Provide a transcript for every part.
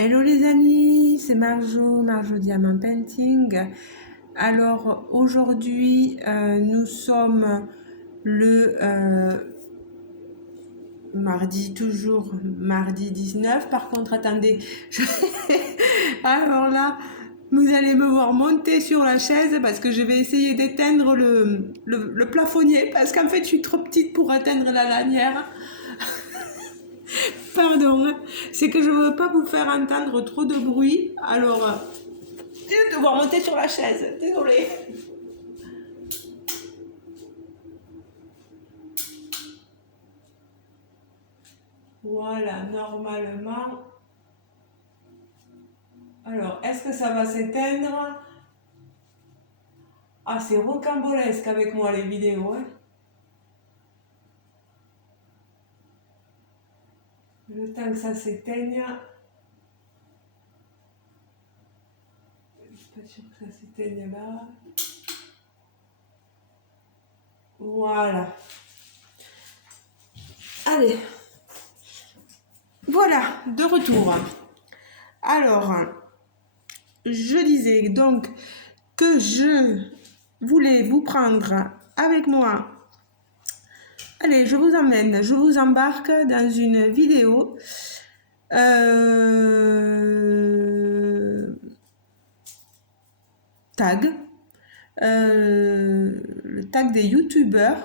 Hello les amis, c'est Marjo Diamant Painting. Alors aujourd'hui, nous sommes le toujours mardi 19. Par contre, attendez, alors là, vous allez me voir monter sur la chaise parce que je vais essayer d'éteindre le plafonnier parce qu'en fait, je suis trop petite pour atteindre la lanière. Pardon, hein. C'est que je ne veux pas vous faire entendre trop de bruit. Alors, je vais devoir monter sur la chaise. Désolée. Voilà, normalement. Alors, est-ce que ça va s'éteindre? Ah, c'est rocambolesque avec moi les vidéos, hein. Le temps que ça s'éteigne. Je suis pas sûre que ça s'éteigne là. Voilà. Allez. Voilà, de retour. Alors, je disais donc que je voulais vous prendre avec moi. Allez, je vous emmène, je vous embarque dans une vidéo tag, le tag des youtubeurs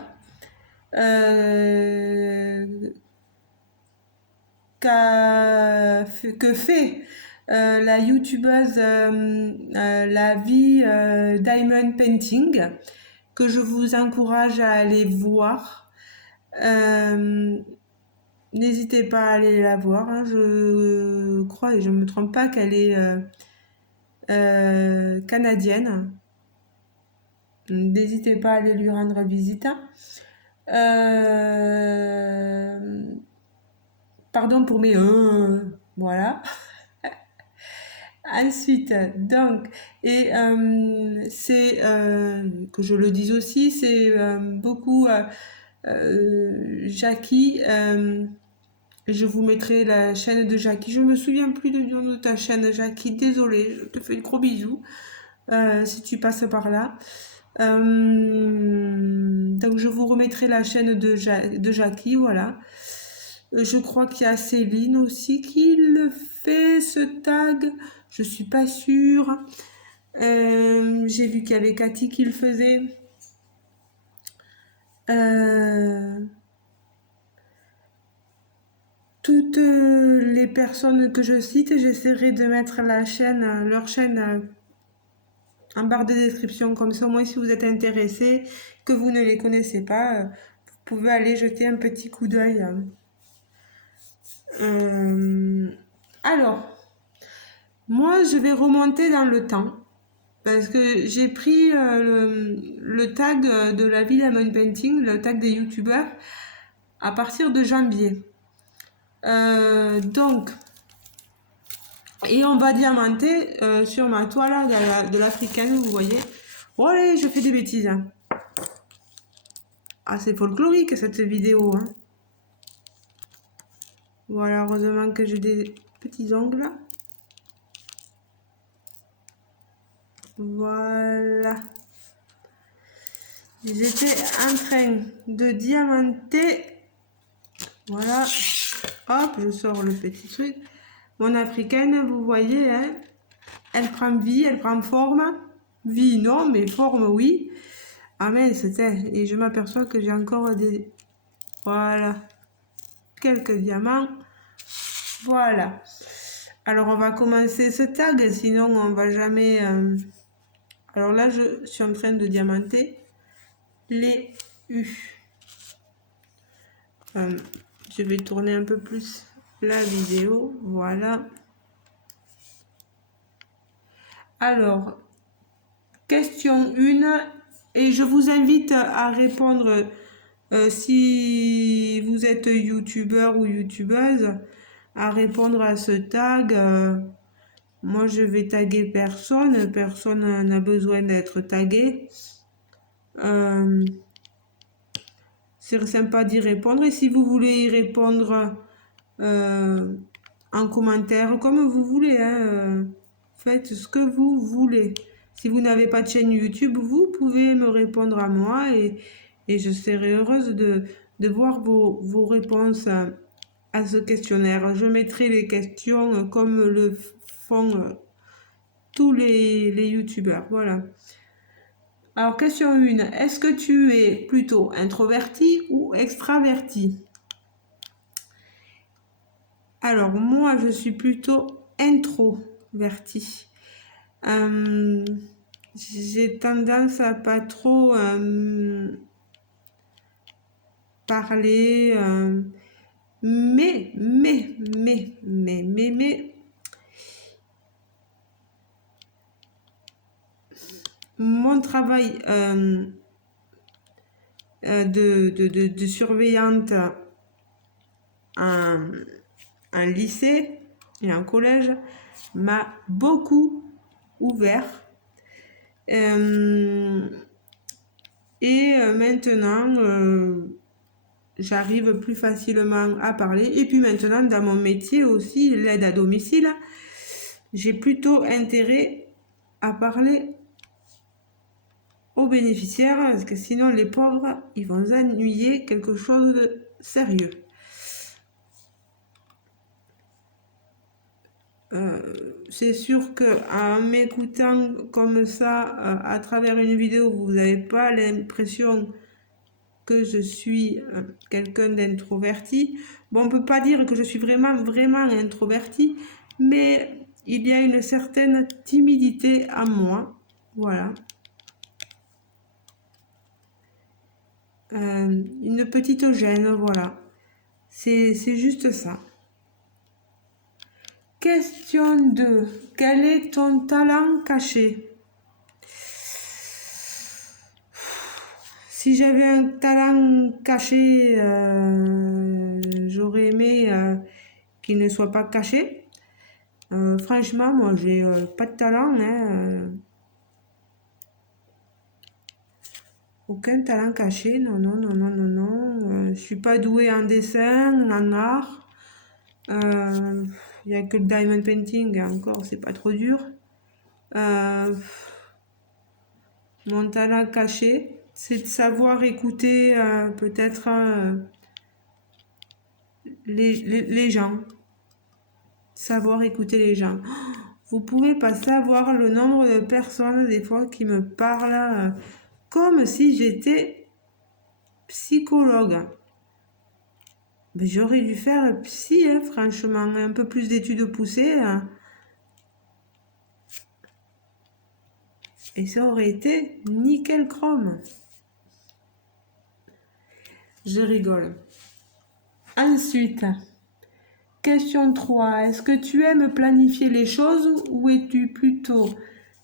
que fait la youtubeuse La Vie Diamond Painting, que je vous encourage à aller voir. N'hésitez pas à aller la voir, hein. Je crois et je ne me trompe pas qu'elle est canadienne. N'hésitez pas à aller lui rendre visite. Pardon pour mes voilà. Ensuite, donc, et c'est que je le dise aussi, c'est beaucoup Jackie. Je vous mettrai la chaîne de Jackie. Je me souviens plus du nom de ta chaîne, Jackie. Désolée, je te fais de gros bisous si tu passes par là. Donc je vous remettrai la chaîne de Jackie, voilà. Je crois qu'il y a Céline aussi qui le fait, ce tag. Je suis pas sûre. J'ai vu qu'il y avait Cathy qui le faisait. Toutes les personnes que je cite, j'essaierai de mettre la chaîne, leur chaîne en barre de description. Comme ça, au moins, si vous êtes intéressé, que vous ne les connaissez pas, vous pouvez aller jeter un petit coup d'œil. Alors, moi, je vais remonter dans le temps. Parce que j'ai pris le tag de La Vie Diamond Painting, le tag des youtubeurs, à partir de janvier. Donc, et on va diamanter sur ma toile de l'africaine, vous voyez. Bon allez, je fais des bêtises. Hein. Ah, c'est folklorique cette vidéo. Hein. Voilà, heureusement que j'ai des petits ongles. Voilà. J'étais en train de diamanter. Voilà. Hop, je sors le petit truc. Mon africaine, vous voyez, hein, elle prend vie, elle prend forme. Vie, non, mais forme, oui. Ah mais c'était... Et je m'aperçois que j'ai encore des... Voilà. Quelques diamants. Voilà. Alors, on va commencer ce tag, sinon on va jamais... Alors là, je suis en train de diamanter les U. Je vais tourner un peu plus la vidéo. Voilà. Alors, question 1. Et je vous invite à répondre si vous êtes youtubeur ou youtubeuse, à répondre à ce tag. Moi, je vais taguer personne. Personne n'a besoin d'être tagué. C'est sympa d'y répondre. Et si vous voulez y répondre en commentaire, comme vous voulez, hein, faites ce que vous voulez. Si vous n'avez pas de chaîne YouTube, vous pouvez me répondre à moi et je serai heureuse de voir vos réponses à ce questionnaire. Je mettrai les questions comme le font tous les youtubeurs. Voilà. Alors, question 1. Est-ce que tu es plutôt introverti ou extraverti? Alors, moi, je suis plutôt introverti. J'ai tendance à pas trop parler, mais, mon travail de surveillante en lycée et en collège m'a beaucoup ouvert. Maintenant, j'arrive plus facilement à parler. Et puis maintenant, dans mon métier aussi, l'aide à domicile, j'ai plutôt intérêt à parler aux bénéficiaires parce que sinon, les pauvres, ils vont s'ennuyer quelque chose de sérieux. C'est sûr que en m'écoutant comme ça à travers une vidéo, vous n'avez pas l'impression que je suis quelqu'un d'introverti. Bon, on peut pas dire que je suis vraiment introverti, mais il y a une certaine timidité à moi. Voilà. Une petite gêne, voilà. C'est juste ça. Question 2. Quel est ton talent caché? Si j'avais un talent caché, j'aurais aimé qu'il ne soit pas caché. Franchement, moi, j'ai pas de talent, hein, aucun talent caché. Non, non, non, non, non, non. Je suis pas douée en dessin, en art. Il n'y a que le diamond painting, et encore, c'est pas trop dur. Mon talent caché, c'est de savoir écouter peut-être les gens. Savoir écouter les gens. Vous pouvez pas savoir le nombre de personnes des fois qui me parlent comme si j'étais psychologue. Mais j'aurais dû faire psy, hein, franchement, un peu plus d'études poussées. Hein. Et ça aurait été nickel chrome. Je rigole. Ensuite, question 3. Est-ce que tu aimes planifier les choses ou es-tu plutôt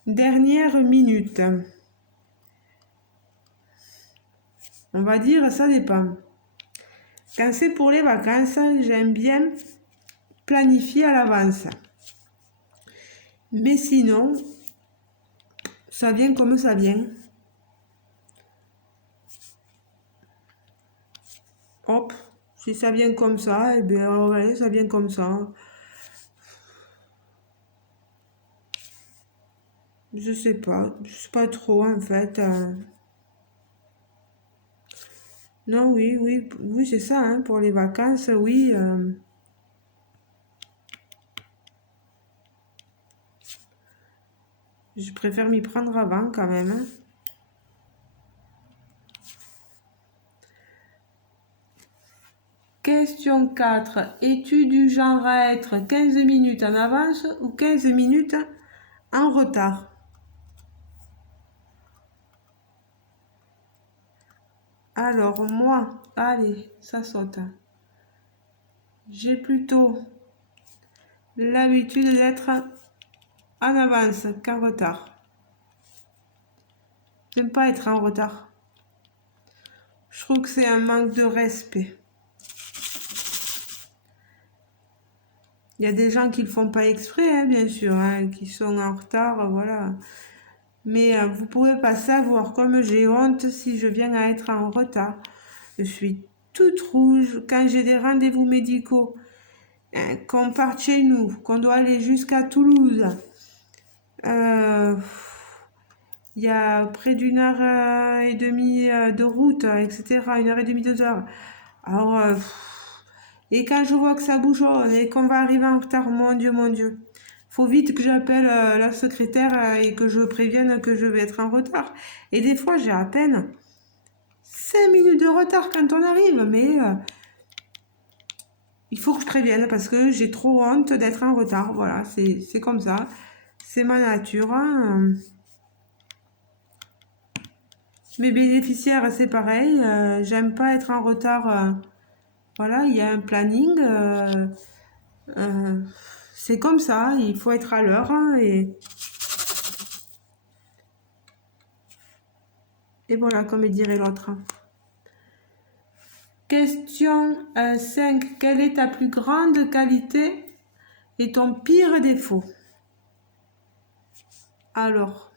dernière minute? On va dire, ça dépend. Quand c'est pour les vacances, j'aime bien planifier à l'avance. Mais sinon, ça vient comme ça vient. Hop, si ça vient comme ça, eh bien, ouais, ça vient comme ça. Je sais pas trop en fait. Non, oui, c'est ça, hein, pour les vacances, oui. Je préfère m'y prendre avant quand même. Hein. Question 4. Es-tu du genre à être 15 minutes en avance ou 15 minutes en retard? Alors moi, allez, ça saute. J'ai plutôt l'habitude d'être en avance qu'en retard. J'aime pas être en retard. Je trouve que c'est un manque de respect. Il y a des gens qui le font pas exprès, hein, bien sûr, hein, qui sont en retard, voilà. Mais vous pouvez pas savoir comme j'ai honte si je viens à être en retard. Je suis toute rouge quand j'ai des rendez-vous médicaux qu'on parte chez nous, qu'on doit aller jusqu'à Toulouse. Il y a près d'1 heure et demie de route, etc. 1 heure et demie, 2 heures. Alors, et quand je vois que ça bougeonne et qu'on va arriver en retard, mon Dieu, mon Dieu. Faut vite que j'appelle la secrétaire et que je prévienne que je vais être en retard. Et des fois, j'ai à peine 5 minutes de retard quand on arrive, mais il faut que je prévienne parce que j'ai trop honte d'être en retard. Voilà, c'est comme ça. C'est ma nature. Hein. Mes bénéficiaires, c'est pareil. J'aime pas être en retard. Voilà, il y a un planning. Euh, c'est comme ça. Il faut être à l'heure. Hein, et voilà, comme dirait l'autre. Question 5. Quelle est ta plus grande qualité et ton pire défaut? Alors,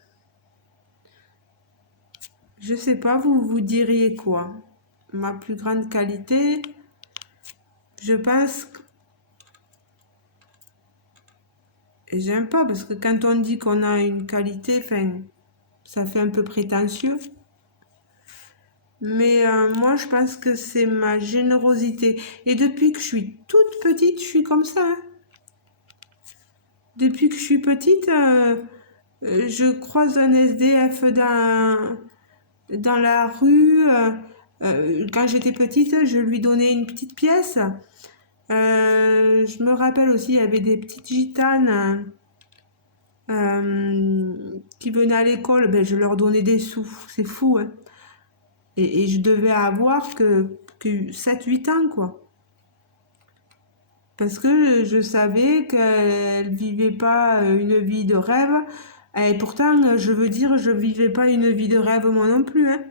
je sais pas, vous diriez quoi? Ma plus grande qualité, je pense que j'aime pas parce que quand on dit qu'on a une qualité, enfin, ça fait un peu prétentieux. Mais moi, je pense que c'est ma générosité. Et depuis que je suis toute petite, je suis comme ça. Hein. Depuis que je suis petite, je croise un SDF dans la rue. Quand j'étais petite, je lui donnais une petite pièce. Je me rappelle aussi, il y avait des petites gitanes qui venaient à l'école. Ben, je leur donnais des sous. C'est fou, hein. Et je devais avoir que 7-8 ans, quoi. Parce que je savais qu'elle vivait pas une vie de rêve. Et pourtant, je veux dire, je vivais pas une vie de rêve moi non plus, hein.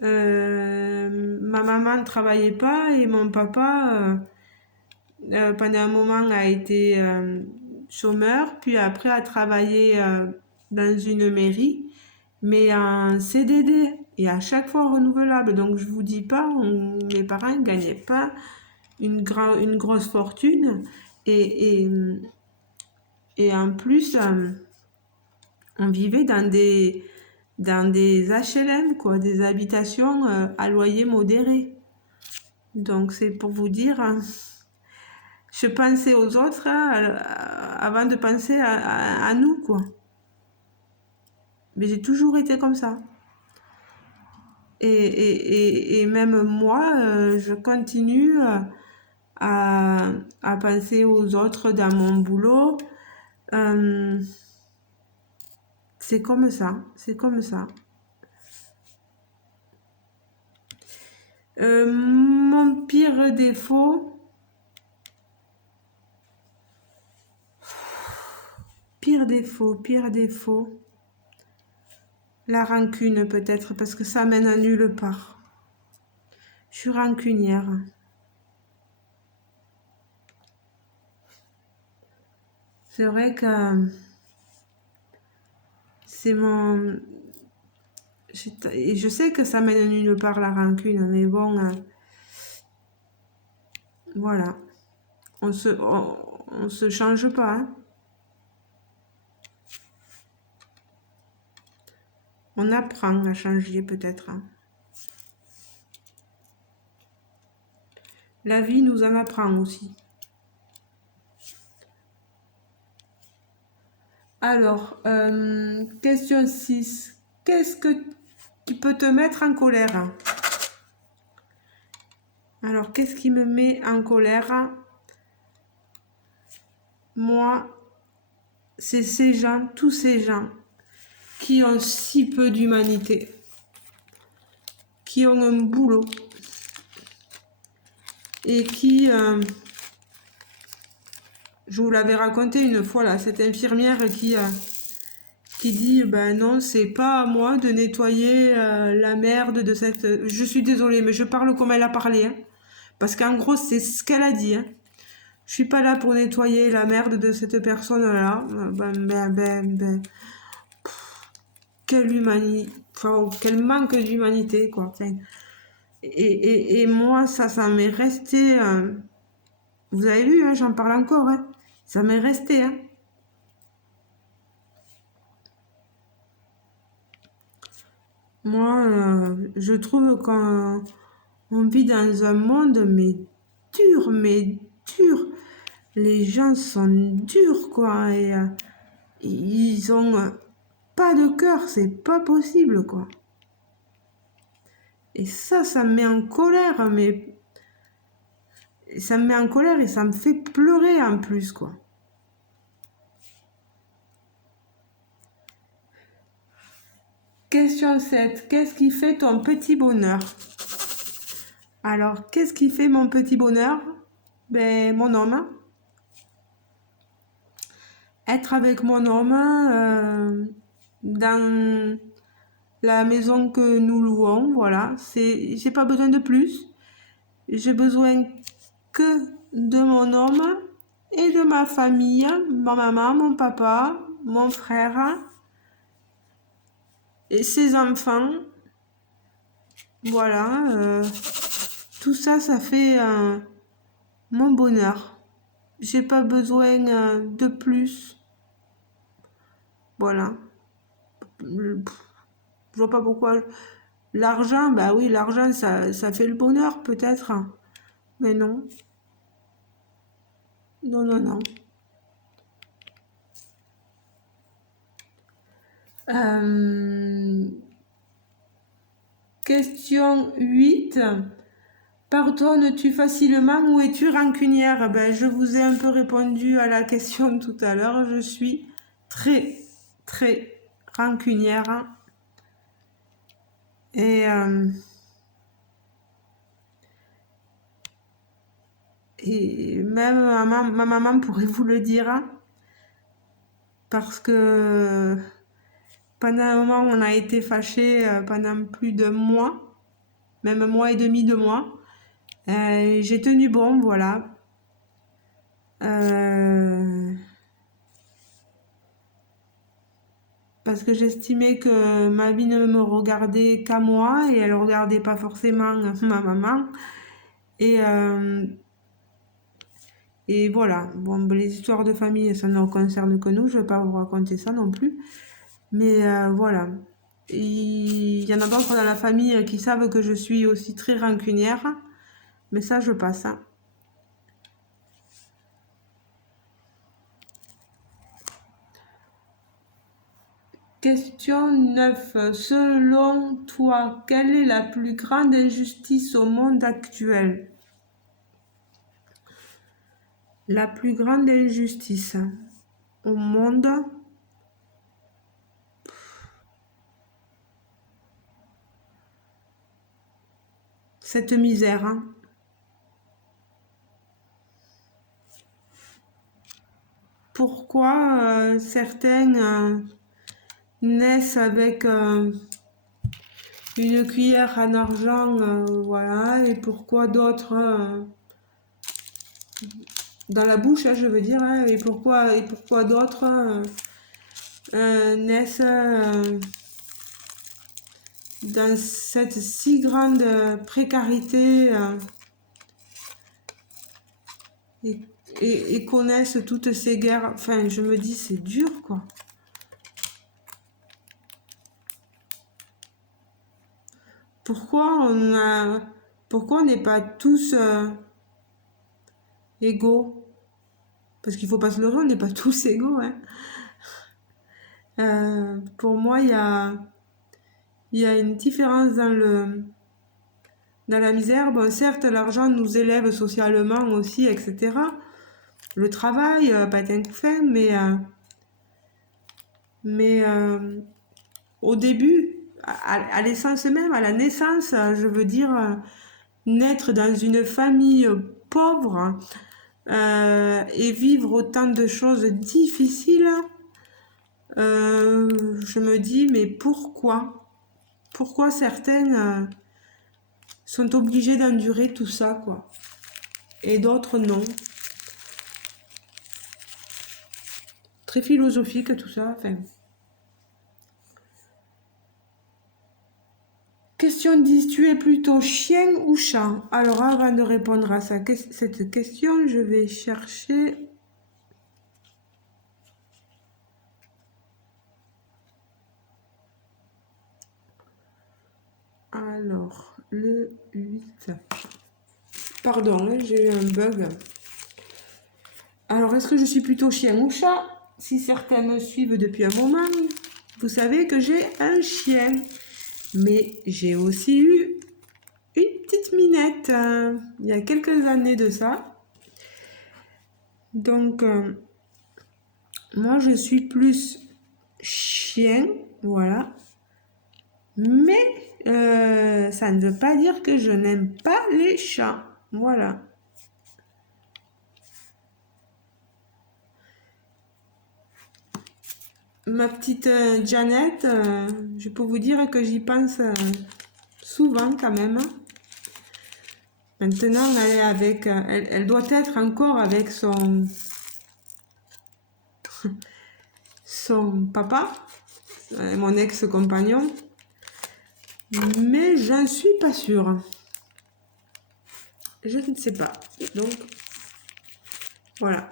Ma maman ne travaillait pas et mon papa, pendant un moment, a été chômeur, puis après a travaillé dans une mairie, mais en CDD et à chaque fois renouvelable. Donc je vous dis pas, mes parents ne gagnaient pas une grosse fortune et, et, et en plus, on vivait dans des HLM, quoi, des habitations à loyer modéré. Donc c'est pour vous dire, je pensais aux autres hein, avant de penser à nous, quoi. Mais j'ai toujours été comme ça. Et même moi, je continue à penser aux autres dans mon boulot. Euh, c'est comme ça, c'est comme ça. Mon pire défaut, pire défaut, la rancune peut-être, parce que ça mène à nulle part. Je suis rancunière. C'est vrai que c'est mon... Et je sais que ça mène à nulle part la rancune, mais bon, voilà. On se change pas. Hein. On apprend à changer peut-être. Hein. La vie nous en apprend aussi. Alors, question 6. Qu'est-ce qui peut te mettre en colère? Alors, qu'est-ce qui me met en colère? Moi, c'est ces gens, tous ces gens qui ont si peu d'humanité, qui ont un boulot et qui, je vous l'avais raconté une fois là, cette infirmière qui dit ben non, c'est pas à moi de nettoyer la merde de cette. Je suis désolée, mais je parle comme elle a parlé, hein, parce qu'en gros c'est ce qu'elle a dit. Hein. Je suis pas là pour nettoyer la merde de cette personne-là. Quelle humanité, enfin, quel manque d'humanité, quoi. Enfin, et moi, ça m'est resté Vous avez vu, hein, j'en parle encore. Hein. Ça m'est resté. Hein. Moi, je trouve qu'on vit dans un monde, mais dur. Les gens sont durs, quoi. Et ils ont pas de cœur, c'est pas possible, quoi. Et ça me met en colère, mais ça me met en colère et ça me fait pleurer en plus, quoi. Question 7. Qu'est-ce qui fait ton petit bonheur? Alors, qu'est-ce qui fait mon petit bonheur? Ben, mon homme. Être avec mon homme dans la maison que nous louons, voilà. J'ai pas besoin de plus. J'ai besoin que de mon homme et de ma famille, ma maman, mon papa, mon frère et ses enfants. Voilà, tout ça, ça fait mon bonheur. J'ai pas besoin de plus. Voilà. Je vois pas pourquoi. L'argent, bah oui, l'argent, ça fait le bonheur peut-être. Mais non. Non, non, non. Question 8. Pardonnes-tu facilement ou es-tu rancunière? Ben, je vous ai un peu répondu à la question tout à l'heure. Je suis très, très rancunière. Et, et même ma maman pourrait vous le dire. Parce que pendant un moment, on a été fâchés pendant plus d'un mois, même un mois et demi, 2 mois. J'ai tenu bon, voilà. Parce que j'estimais que ma vie ne me regardait qu'à moi et elle ne regardait pas forcément ma maman. Et, euh, et voilà. Bon, les histoires de famille, ça ne concerne que nous. Je ne vais pas vous raconter ça non plus. Mais voilà. Il y en a d'autres dans la famille qui savent que je suis aussi très rancunière. Mais ça, je passe. Hein. Question 9. Selon toi, quelle est la plus grande injustice au monde actuel? La plus grande injustice au monde, cette misère. Hein. Pourquoi certains naissent avec une cuillère en argent, voilà, et pourquoi d'autres dans la bouche, hein, je veux dire, hein, et pourquoi d'autres naissent dans cette si grande précarité et connaissent toutes ces guerres. Enfin, je me dis, c'est dur, quoi. Pourquoi on n'est pas tous égaux? Parce qu'il faut pas se leurrer, on n'est pas tous égaux. Hein. Pour moi, il y a une différence dans la misère. Bon, certes, l'argent nous élève socialement aussi, etc. Le travail, pas être un coup fait, mais au début, à l'essence même, à la naissance, je veux dire, naître dans une famille pauvre et vivre autant de choses difficiles, je me dis, mais pourquoi? Pourquoi certains sont obligés d'endurer tout ça, quoi? Et d'autres non. Très philosophique tout ça, enfin. Question 10. Tu es plutôt chien ou chat? Alors, avant de répondre à cette question, je vais chercher... Alors, le 8. Pardon, hein, j'ai eu un bug. Alors, est-ce que je suis plutôt chien ou chat? Si certains me suivent depuis un moment, vous savez que j'ai un chien. Mais j'ai aussi eu une petite minette il y a quelques années de ça. Donc, moi, je suis plus chien, voilà. Mais ça ne veut pas dire que je n'aime pas les chats. Voilà. Ma petite Janet, je peux vous dire que j'y pense souvent quand même. Maintenant, elle est avec, elle doit être encore avec son papa, mon ex-compagnon. Mais j'en suis pas sûre. Je ne sais pas. Donc, voilà.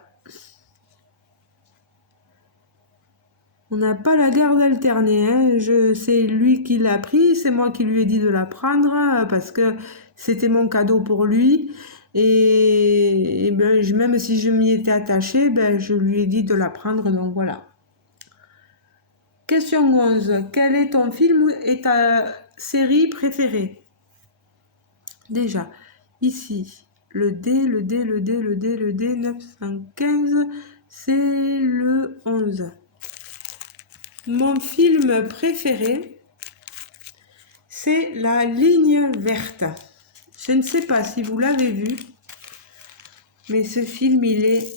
On n'a pas la garde alternée. Hein. C'est lui qui l'a pris, c'est moi qui lui ai dit de la prendre parce que c'était mon cadeau pour lui. Et ben, même si je m'y étais attachée, ben, je lui ai dit de la prendre. Donc voilà. Question 11. Quel est ton film et ta série préférée? Déjà, ici, le D, 915, c'est le 11. Mon film préféré, c'est La Ligne Verte. Je ne sais pas si vous l'avez vu, mais ce film, il est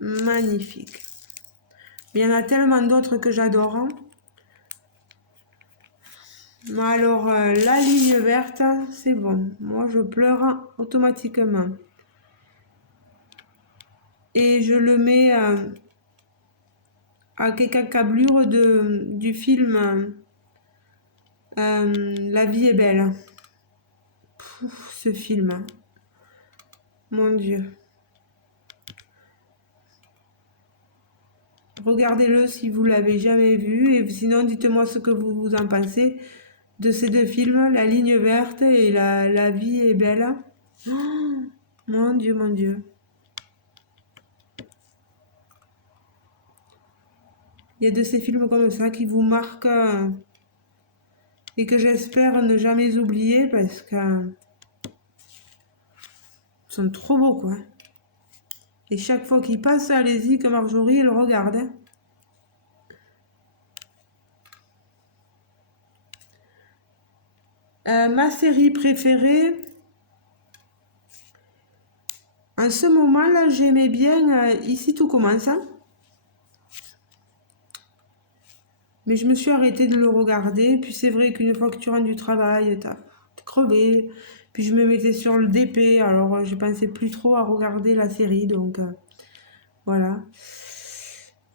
magnifique. Il y en a tellement d'autres que j'adore. Hein. Mais alors, La Ligne Verte, c'est bon. Moi, je pleure automatiquement. Et je le mets à quelques accablures du film La vie est belle. Pouf, ce film. Mon Dieu. Regardez-le si vous l'avez jamais vu. Et sinon, dites-moi ce que vous en pensez de ces deux films, La Ligne Verte et La vie est belle. Oh, mon Dieu, mon Dieu. Il y a de ces films comme ça qui vous marquent et que j'espère ne jamais oublier parce que sont trop beaux, quoi. Et chaque fois qu'ils passent, allez-y, que Marjorie, elle regarde. Hein. Ma série préférée, en ce moment-là, j'aimais bien Ici tout commence. Hein. Mais je me suis arrêtée de le regarder. Puis c'est vrai qu'une fois que tu rentres du travail, t'es crevé. Puis je me mettais sur le DP. Alors je pensais plus trop à regarder la série. Donc voilà.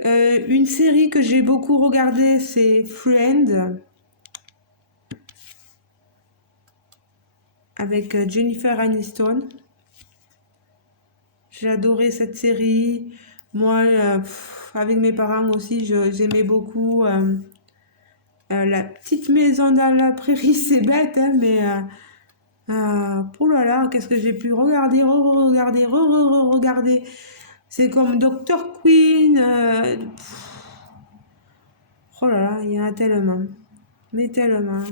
Une série que j'ai beaucoup regardée, c'est Friends. Avec Jennifer Aniston. J'ai adoré cette série. Moi, avec mes parents aussi, j'aimais beaucoup La petite maison dans la prairie. C'est bête, hein, mais oh là là, qu'est-ce que j'ai pu regarder, re-regarder, re-regarder. C'est comme Dr. Queen. Oh là là, il y en a tellement. Mais tellement.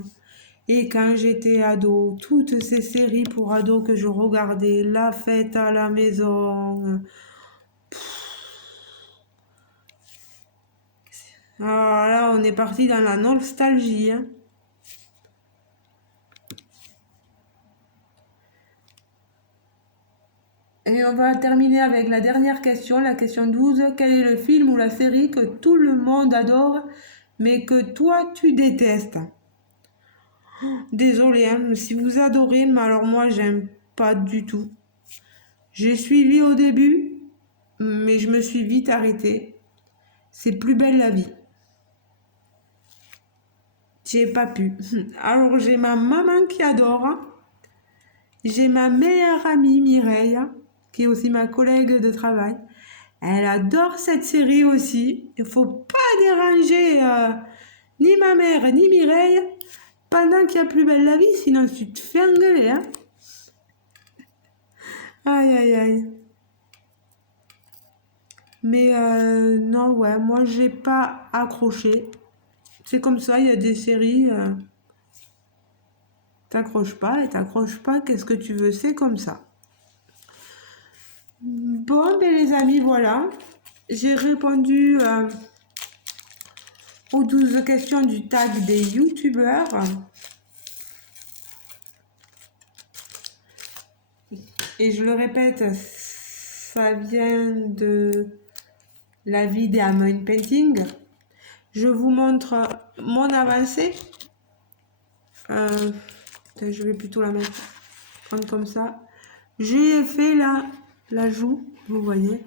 Et quand j'étais ado, toutes ces séries pour ados que je regardais, La fête à la maison. Alors là, on est parti dans la nostalgie. Hein. Et on va terminer avec la dernière question, la question 12. Quel est le film ou la série que tout le monde adore, mais que toi, tu détestes? Désolée, hein, si vous adorez, mais alors moi, j'aime pas du tout. J'ai suivi au début, mais je me suis vite arrêtée. C'est Plus belle la vie. j'ai pas pu. Alors j'ai ma maman qui adore. J'ai ma meilleure amie Mireille, qui est aussi ma collègue de travail. Elle adore cette série aussi. Il faut pas déranger ni ma mère ni Mireille pendant qu'il y a Plus belle la vie, sinon tu te fais engueuler. Hein. Aïe aïe aïe. Mais non, ouais, moi j'ai pas accroché. C'est comme ça, il y a des séries, t'accroches pas et t'accroches pas, qu'est-ce que tu veux, c'est comme ça. Bon, ben les amis, voilà. J'ai répondu aux 12 questions du tag des youtubeurs. Et je le répète, ça vient de la vie des Diamond Painting. Je vous montre mon avancée. Je vais plutôt la mettre, prendre comme ça. J'ai fait la joue, vous voyez.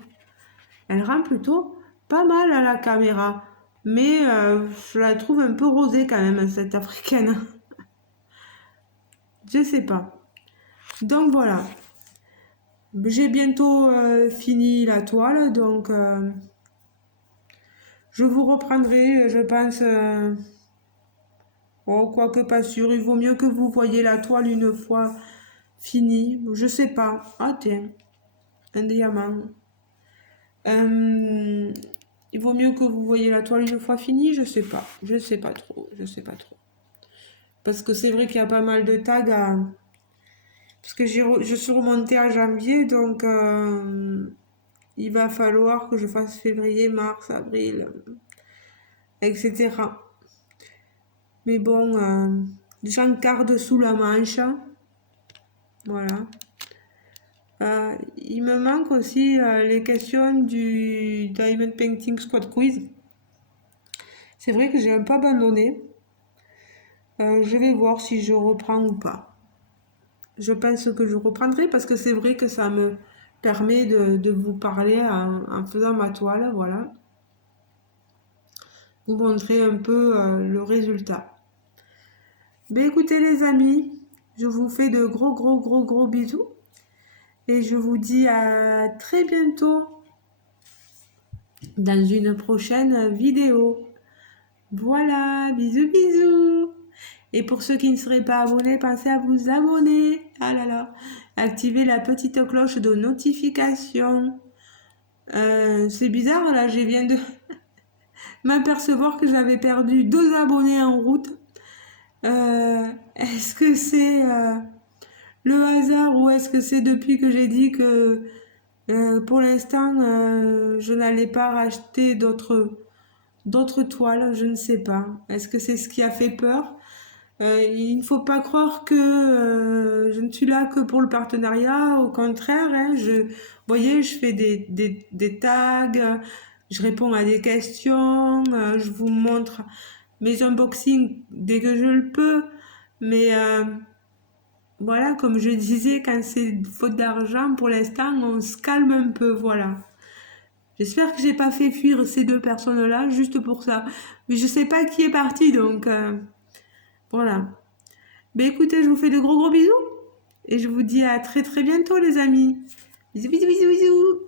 Elle rend plutôt pas mal à la caméra. Mais je la trouve un peu rosée quand même, cette africaine. Je sais pas. Donc voilà. J'ai bientôt fini la toile, donc je vous reprendrai, je pense. Oh, quoique pas sûr, il vaut mieux que vous voyez la toile une fois finie. Je sais pas. Ah tiens, un diamant. Il vaut mieux que vous voyez la toile une fois finie, je sais pas. Je sais pas trop. Je sais pas trop. Parce que c'est vrai qu'il y a pas mal de tags à... Parce que je suis remontée à janvier, donc il va falloir que je fasse février, mars, avril, etc. Mais bon, j'en garde sous la manche. Voilà. Il me manque aussi les questions du Diamond Painting Squad Quiz. C'est vrai que j'ai un peu abandonné. Je vais voir si je reprends ou pas. Je pense que je reprendrai parce que c'est vrai que ça me permet de vous parler en faisant ma toile. Voilà. Vous montrer un peu le résultat. Ben écoutez les amis, je vous fais de gros bisous. Et je vous dis à très bientôt dans une prochaine vidéo. Voilà, bisous. Et pour ceux qui ne seraient pas abonnés, pensez à vous abonner. Ah là là, activez la petite cloche de notification. C'est bizarre là, je viens de m'apercevoir que j'avais perdu 2 abonnés en route. Est-ce que c'est le hasard ou est-ce que c'est depuis que j'ai dit que pour l'instant je n'allais pas racheter d'autres toiles, je ne sais pas. Est-ce que c'est ce qui a fait peur? Il ne faut pas croire que je ne suis là que pour le partenariat, au contraire, hein, vous voyez, je fais des tags, je réponds à des questions, je vous montre mes unboxings dès que je le peux, mais voilà, comme je disais, quand c'est faute d'argent, pour l'instant, on se calme un peu, voilà. J'espère que j'ai pas fait fuir ces 2 personnes-là, juste pour ça. Mais je sais pas qui est parti, donc voilà. Ben écoutez, je vous fais de gros bisous. Et je vous dis à très bientôt les amis. Bisous.